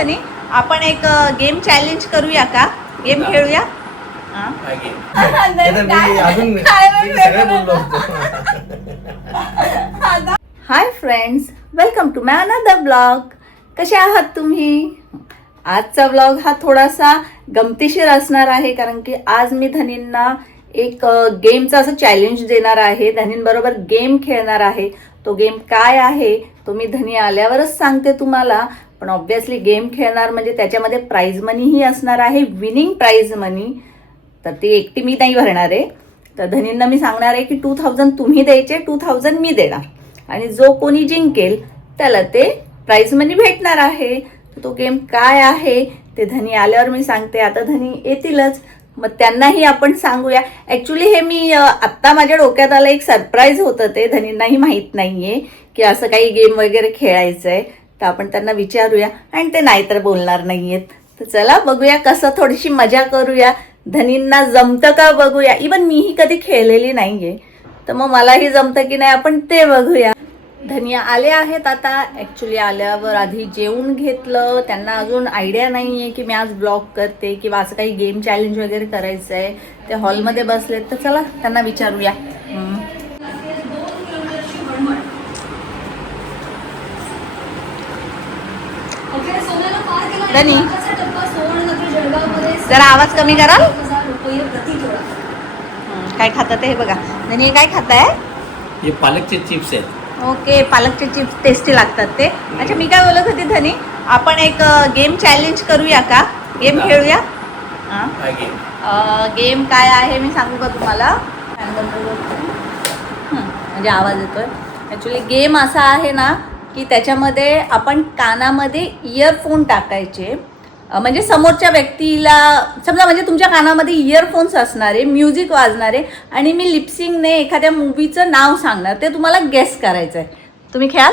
धनी आपण एक गेम चॅलेंज करूया का? गेम खेळूया. Hi friends, welcome to my another blog. कसे आहात तुम्ही? आजचा ब्लॉग हा थोडासा गमतीशीर असणार आहे, कारण की आज मी धनींना एक गेमचा असं चॅलेंज देणार आहे. धनींबरोबर गेम खेळणार आहे. तो गेम काय आहे तो मी धनी आल्यावरच सांगते तुम्हाला. पण ऑब्व्हियसली गेम खेळणार म्हणजे त्याच्यामध्ये प्राइज मनीही असणार आहे, विनिंग प्राइज मनी. तर ती एकटी मी नाही भरणार आहे. तर धनींना मी सांगणार आहे की 2000 तुम्ही द्यायचे, 2000 मी देणार, आणि जो कोणी जिंकेल त्याला ते प्राइज मनी भेटणार आहे. तो गेम काय आहे ते धनी आल्यावर मी सांगते. आता धनी येतीलच, मग त्यांनाही आपण सांगूया. ॲक्च्युली हे मी आत्ता माझ्या डोक्यात आलं, एक सरप्राईज होतं ते. धनींनाही माहीत नाहीये की असं काही गेम वगैरे खेळायचं आहे. तर आपण त्यांना विचारूया, आणि ते नाहीतर बोलणार नाहीयेत. तर चला बघूया, कसं थोडीशी मजा करूया. धनींना जमतं का बघूया. इवन मीही कधी खेळलेली नाहीये, तर मग मलाही जमतं की नाही आपण ते बघूया. धनी आले आहेत आता. ॲक्च्युली आल्यावर आधी जेवून घेतलं. त्यांना अजून आयडिया नाही आहे की मी आज ब्लॉग करते किंवा असं काही गेम चॅलेंज वगैरे करायचं आहे. ते हॉलमध्ये बसलेत, तर चला त्यांना विचारूया. धनी, जरा आवाज कमी कराल? काय खातात हे बघा. धनी काय खाताय? हे पालकचे चिप्स आहेत. ओके, पालकचे चिप्स टेस्टी लागतात ते. अच्छा, मी काय बोलत होती धनी, आपण एक गेम चॅलेंज करूया का? गेम खेळूया. गेम काय आहे मी सांगू का तुम्हाला? म्हणजे आवाज येतोय. ॲक्च्युली गेम असा आहे ना की त्याच्यामध्ये आपण कानामध्ये इयरफोन टाकायचे. म्हणजे समोरच्या व्यक्तीला समजा, म्हणजे तुमच्या कानामध्ये इयरफोन्स असणारे, म्युझिक वाजणारे, आणि मी लिपसिंगने एखाद्या मूवीचं नाव सांगणार, ते तुम्हाला गेस करायचं आहे. तुम्ही खेळाल?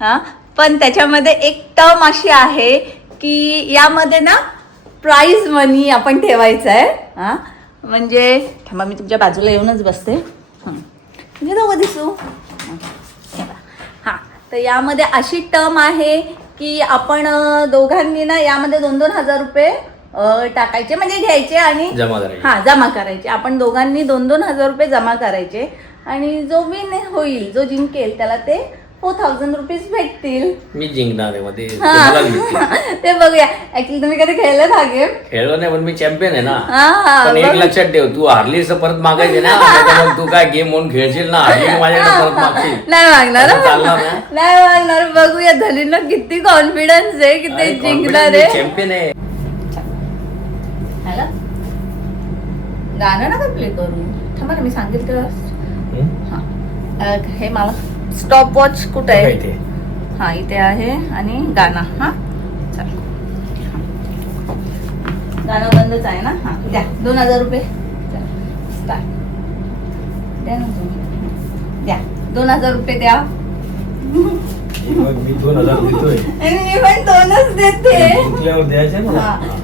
हां, पण त्याच्यामध्ये एक टर्म अशी आहे की यामध्ये ना प्राइज मनी आपण ठेवायचं आहे. हां, म्हणजे थांबा, मी तुमच्या बाजूला येऊनच बसते. म्हणजे दोघं दिसू. हां, तर यामध्ये अशी टर्म आहे की आपण दोघांनी ना यामध्ये 2-2 हजार रुपये टाकायचे, म्हणजे घ्यायचे आणि जमा करायचे. आपण दोघांनी 2-2 हजार रुपये जमा करायचे, आणि जो विन होईल, जो जिंकेल, त्याला ते 4000 रुपीज भेटतील. मी जिंकणार आहे मध्ये. ते बघूया. ऍक्च्युली तुम्ही कधी खेळलं हा गेम? खेळलो नाही, पण मी चॅम्पियन आहे ना. पण एक लक्षात ठेव, तू हारलीस तर परत मागायचे ना. मग तू काय गेम म्हणून खेळशील ना, हारली माझ्याकडे परत मागशील. नाही मागणार, नाही मागणार. बघूया धनींना किती कॉन्फिडन्स आहे की ते जिंकणार आहे. चॅम्पियन आहे. गाणं नका प्ले करू. थांबा ना, मी सांगेल तेव्हा. हे मला स्टॉप वॉच कुठे आहे? हा, इथे आहे. आणि गाणं. हा, चल, गाणं बंदच आहे ना. हा, द्या 2000 रुपये. स्टार्ट. द्या ना तुम्ही, द्या 2000 रुपये द्या. मी 2000 देतोय. मी पण 2च देते.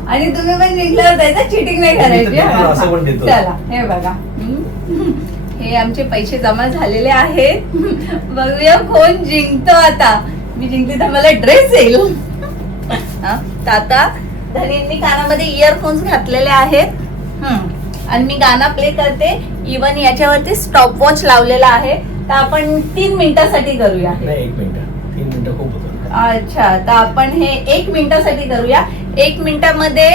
आणि तुम्ही पण जिंकल्यावर द्यायचं, चिटिंग नाही करायची. चला, हे बघा, हे आमचे पैसे जमा झालेले आहेत. बघूया कोण जिंकतो. आता मी जिंकली तर मला ड्रेस येईल. तर आता धनींनी कानामध्ये इयरफोन्स घातलेले आहेत, आणि मी गाणं प्ले करते. इवन याच्यावरती स्टॉप वॉच लावलेला आहे. तर आपण 3 मिनिटासाठी करूया. 1 मिनिट, 3 मिनिटं खूप होतं. अच्छा, तर आपण हे 1 मिनिटासाठी करूया. 1 मिनिटामध्ये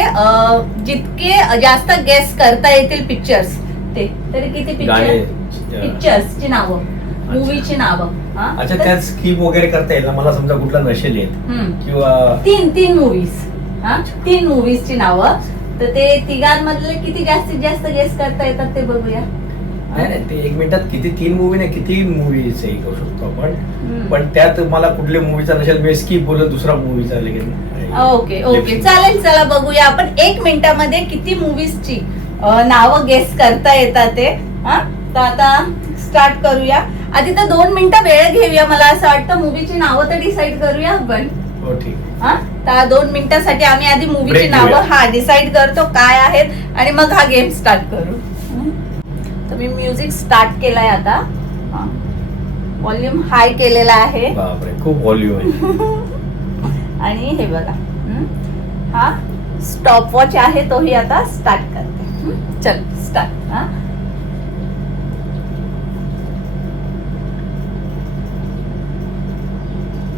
जितके जास्त गेस करता येतील पिक्चर्स, ते तरी किती पिक्चर्सची नावं, मूवीची नावं. अच्छा, त्यात स्किप वगैरे करता येईल ना मला? समजा कुठला नसेल येत किंवा 3 मूवीज. 3 मूवीजची नावं. तर ते तिघांमधले किती जास्तीत जास्त गेस करता येतात ते बघूया. नाही, ते 1 मिनिटात किती 3 मूवी नाही, किती मूवीज करू शकतो आपण. पण त्यात मला कुठल्या मूवीचा नसेल, मी स्किप बोलत दुसरा मूवीचा लगेच. ओके ओके, चालेल. चला बघूया आपण 1 मिनिटामध्ये किती मूवीजची नावं गेस करता येतात ते. तर आता स्टार्ट करूया. आधी तर 2 मिनिटं वेळ घेऊया. मला असं वाटतं मूवीची नावं तर डिसाईड करूया आपण. हो, ठीक. तर 2 मिनिटासाठी आम्ही आधी मूवीची नावं डिसाईड करतो काय आहेत, आणि मग हा गेम स्टार्ट करू. तर मी म्युझिक स्टार्ट केलाय आता. व्हॉल्यूम हाय केलेला आहे. बापरे, खूप व्हॉल्यूम आहे. आणि हे बघा हा स्टॉप वॉच आहे, तोही आता स्टार्ट करते. चल स्टार्ट. हा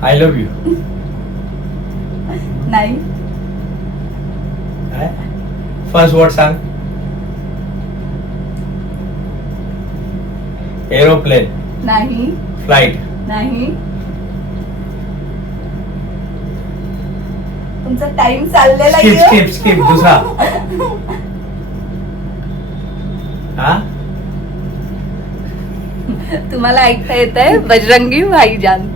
आय लव्ह यू. नाही. फर्स्ट वर्ड सांग. एरोप्लेन. नाही. फ्लाइट. नाही. तुमचा टाइम चाललेला स्किप आहे. Skip skip. दुसरा. हा तुम्हाला ऐकता येत आहे बजरंगी भाईजान.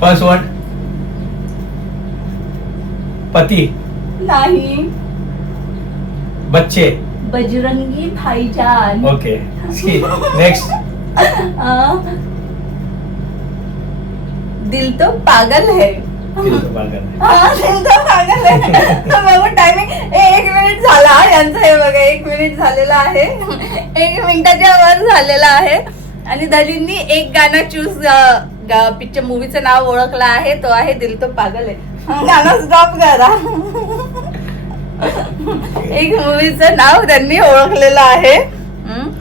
First word. पति. नाही. बच्चे. बजरंगी भाईजान. Okay skip. नेक्स्ट. दिल तो पागल है. दिल तो पागल है. बघू टायमिंग 1 मिनिट झाला यांचं. हे बघा 1 मिनिट झालेला आहे. 1 मिनिटाच्या वर झालेला आहे. आणि धनींनी एक गाणं चूज पिक्चर मूवीचं नाव ओळखलं आहे, तो आहे दिल तो पागल है. गाणं स्टॉप करा. एक मूवीचं नाव त्यांनी ओळखलेलं आहे.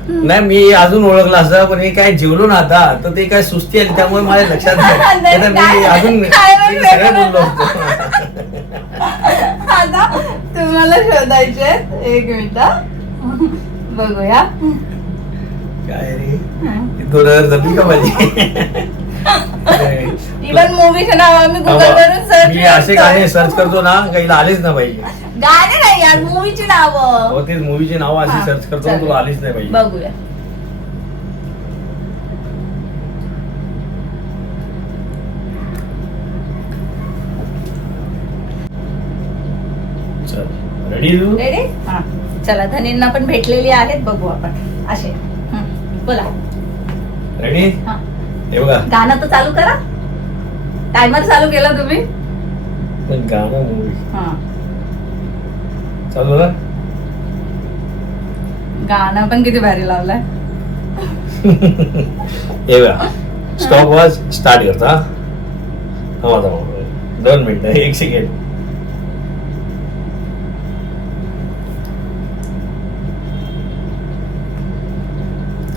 नाही मी अजून ओळखलं असं, पण हे काय जेवलो ना आता तर ते काय सुस्ती आली त्यामुळे माझ्या लक्षात नाही. मी अजून सगळं बोललो असतो. आता तुम्हाला शोधायचे 1 मिनिट बघूया. काय रे 2000 झाली का माझी. इवन मूवीचे नाव आम्ही गुगल वरून सर्च मी असे गाणे सर्च करतो ना काही आलेच ना पाहिजे. गाणे नाही यार, मूवीची नाव. हो तेच मूवीची नाव अशी सर्च करतो ना, तुला आलीच नाही पाहिजे. बघूया. Ready ready. हा चला धनींना पण भेटलेली आहेत, बघू आपण असे. बोला. रेडी. हा हे बघा गाणं तर चालू करा. टायमर चालू केला तुम्ही. पण गाणं मूवी हा चालू ना. गाणं पण किती भारी लावलाय. हे बघा स्टॉप वॉच स्टार्ट करता. हा 2 मिनिट 1 सेकंड.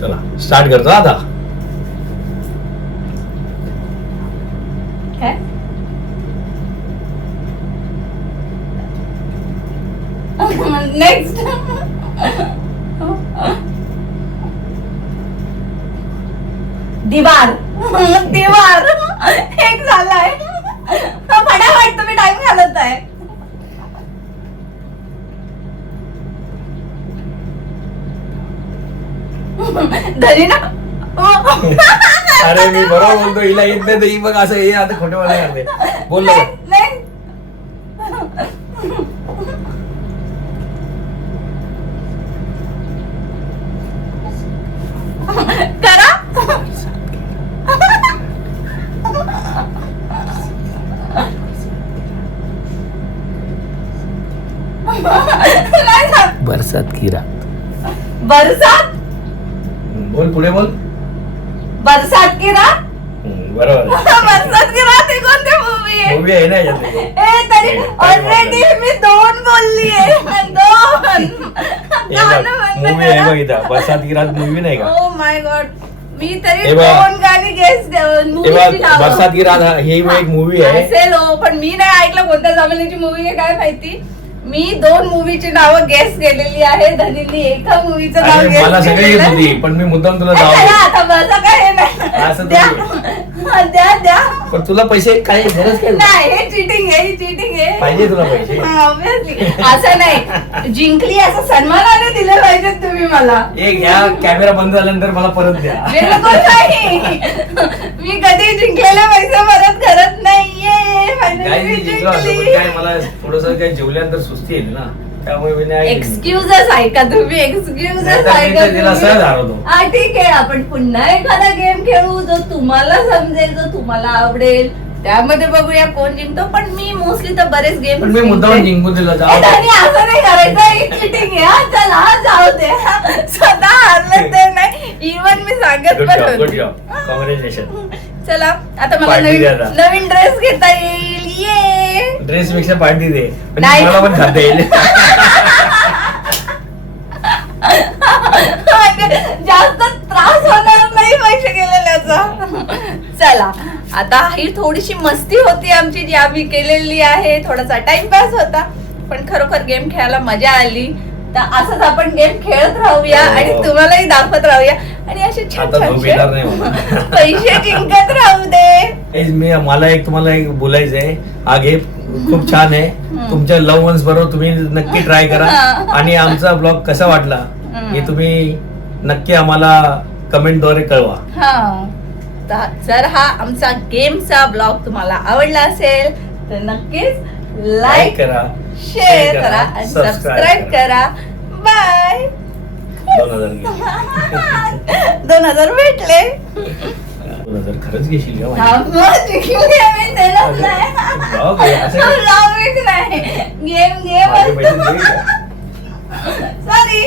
चला स्टार्ट करतो आता. काय नेक्स्ट. दीवार. दीवार एक झालाय. फटाफट तुम्ही टाइम घालत आहे. धरी ना. अरे मी बरोबर बोलतो, हिला येत नाही तर ही बघ असं हे आता खोटं मला करते. बोललो करा. बरसात की रात. बरसात. बोल पुढे बोल. बरसात की रात. बरोबर. बरसात की रात ही कोणती मूवी आहे? मूवी आहे ना याच्यात. तरी ऑलरेडी मी 2 बोलली आहे. 2 मूवी आहे बघ इथं. बरसात की रात मूवी नाही का. Oh my God. मी तरी 2 गाणी गेस बरसात की रात ही एक मूवी आहे. असेल हो, पण मी नाही ऐकलं कोणत्या जमान्याची मूवी आहे काय माहिती. मी 2 मूवीची नावं गेस केलेली आहे. धनींनी एका मूवीचं नाव गेस मला सगळी येत होती पण मी मुद्दाम तुला जाऊ. आता माझं काय असं द्या द्या द्या. पण तुला पैसे काय गरज काय नाही. हे चिटिंग आहे, चिटिंग आहे. पाहिजे तुला पैसे. ऑब्विसली असं नाही. जिंकली असं सन्मानाने दिले पाहिजेत तुम्ही मला. एक ह्या कॅमेरा बंद झाल्यानंतर मला परत द्या. बिलकुल नाही. मी कधी जिंकलेले पैसे परत करत नाहीये. काय जिंकलो असं पण काय मला थोडस काय जेवल्यानंतर सुस्ती येईल ना, त्यामुळे मी नाही. एक्सक्यूजेस ऐका तुम्ही. एक्सक्यूजेस तिला सहज हरवतो. हा ठीक आहे, आपण पुन्हा एखादा गेम खेळू जो तुम्हाला समजेल, जो तुम्हाला आवडेल. त्यामध्ये बघूया कोण जिंकतो. पण मी मोस्टली तर बरेच गेम. पण मी मुद्दाम जिंकून दिला. जाऊ असं नाही करायचं. ही चिटिंग आहे. चला जाऊ दे. स्वतः इवन मी सांगत गुड पण जॉब, गुड होते. Job, congratulation. चला आता मला Party द्या आता. नवीन ड्रेस घेता येईल. ये ड्रेस पेक्षा पार्टी दे नाही. म्हणजे मला पण खाता येईल. म्हणजे जास्त त्रास होणार नाही पैसे गेलेल्याचा. चला आता ही थोडीशी मस्ती होती आमची जी आम्ही केलेली आहे. थोडासा टाइमपास होता पण खरोखर गेम खेळायला मजा आली. तर असंच आपण गेम खेळत राहूया हो. आणि तुम्हालाही दाखवत राहूया आणि असे छान आता झोप येणार नाही छान मला. पैसे जिंकत राहू दे. मला तुम्हाला एक बोलायचंय. हा गेम खूप छान आहे. तुमच्या लव्ह वन्स बरोबर तुम्ही नक्की ट्राय करा आणि आमचा ब्लॉग कसा वाटला हे तुम्ही नक्की आम्हाला कमेंटद्वारे कळवा. हा तर जर हा आमचा गेमचा ब्लॉग तुम्हाला आवडला असेल तर नक्कीच लाईक करा, शेअर करा आणि सबस्क्राईब करा. बाय. 2000 घे. 2000 भेटले. 2000 खरंच घेशील का हा, माझ्या? मग जिंकले मी, देणार नाही. ब्लॉग आहे, असं काय? लावूच नाही. गेम माझे पैसे दे का? सॉरी.